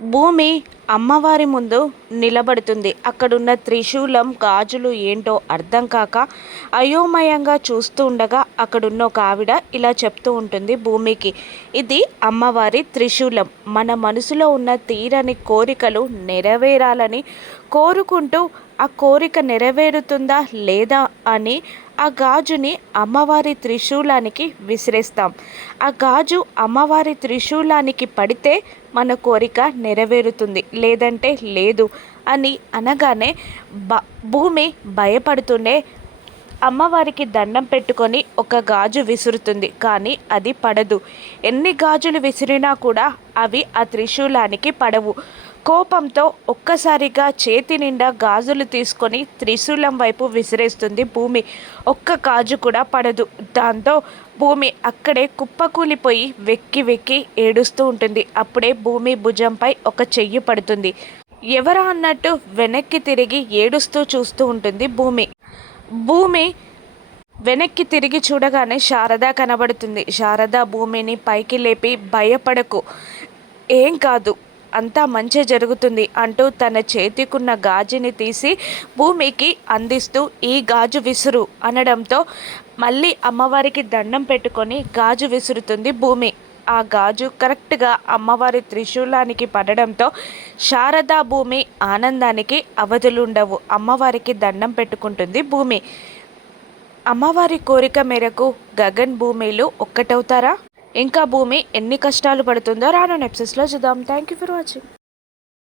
భూమి అమ్మవారి ముందు నిలబడుతుంది. అక్కడున్న త్రిశూలం, గాజులు ఏంటో అర్థం కాక అయోమయంగా చూస్తూ ఉండగా అక్కడున్న ఒక ఆవిడ ఇలా చెప్తూ ఉంటుంది భూమికి. ఇది అమ్మవారి త్రిశూలం. మన మనసులో ఉన్న తీరని కోరికలు నెరవేరాలని కోరుకుంటూ ఆ కోరిక నెరవేరుతుందా లేదా అని ఆ గాజుని అమ్మవారి త్రిశూలానికి విసిరేస్తాం. ఆ గాజు అమ్మవారి త్రిశూలానికి పడితే మన కోరిక నెరవేరుతుంది, లేదంటే లేదు అని అనగానే భూమి భయపడుతూనే అమ్మవారికి దండం పెట్టుకొని ఒక గాజు విసురుతుంది. కానీ అది పడదు. ఎన్ని గాజులు విసిరినా కూడా అవి ఆ త్రిశూలానికి పడవు. కోపంతో ఒక్కసారిగా చేతి నిండా గాజులు తీసుకొని త్రిశూలం వైపు విసిరేస్తుంది భూమి. ఒక్క గాజు కూడా పడదు. దాంతో భూమి అక్కడే కుప్పకూలిపోయి వెక్కి వెక్కి ఏడుస్తూ ఉంటుంది. అప్పుడే భూమి భుజంపై ఒక చెయ్యి పడుతుంది. ఎవరా అన్నట్టు వెనక్కి తిరిగి ఏడుస్తూ చూస్తూ ఉంటుంది భూమి. భూమి వెనక్కి తిరిగి చూడగానే శారద కనబడుతుంది. శారద భూమిని పైకి లేపి, భయపడకు, ఏం కాదు, అంతా మంచి జరుగుతుంది అంటూ తన చేతికున్న గాజుని తీసి భూమికి అందిస్తూ ఈ గాజు విసురు అనడంతో మళ్ళీ అమ్మవారికి దండం పెట్టుకొని గాజు విసురుతుంది భూమి. ఆ గాజు కరెక్ట్గా అమ్మవారి త్రిశూలానికి పడడంతో శారదా భూమి ఆనందానికి అవధులుండవు. అమ్మవారికి దండం పెట్టుకుంటుంది భూమి. అమ్మవారి కోరిక మేరకు గగన్ భూమిలు ఒక్కటవుతారా? ఇంకా భూమి ఎన్ని కష్టాలు పడుతుందో రానున్న ఎపిసోడ్స్లో చూద్దాం. Thank you for watching.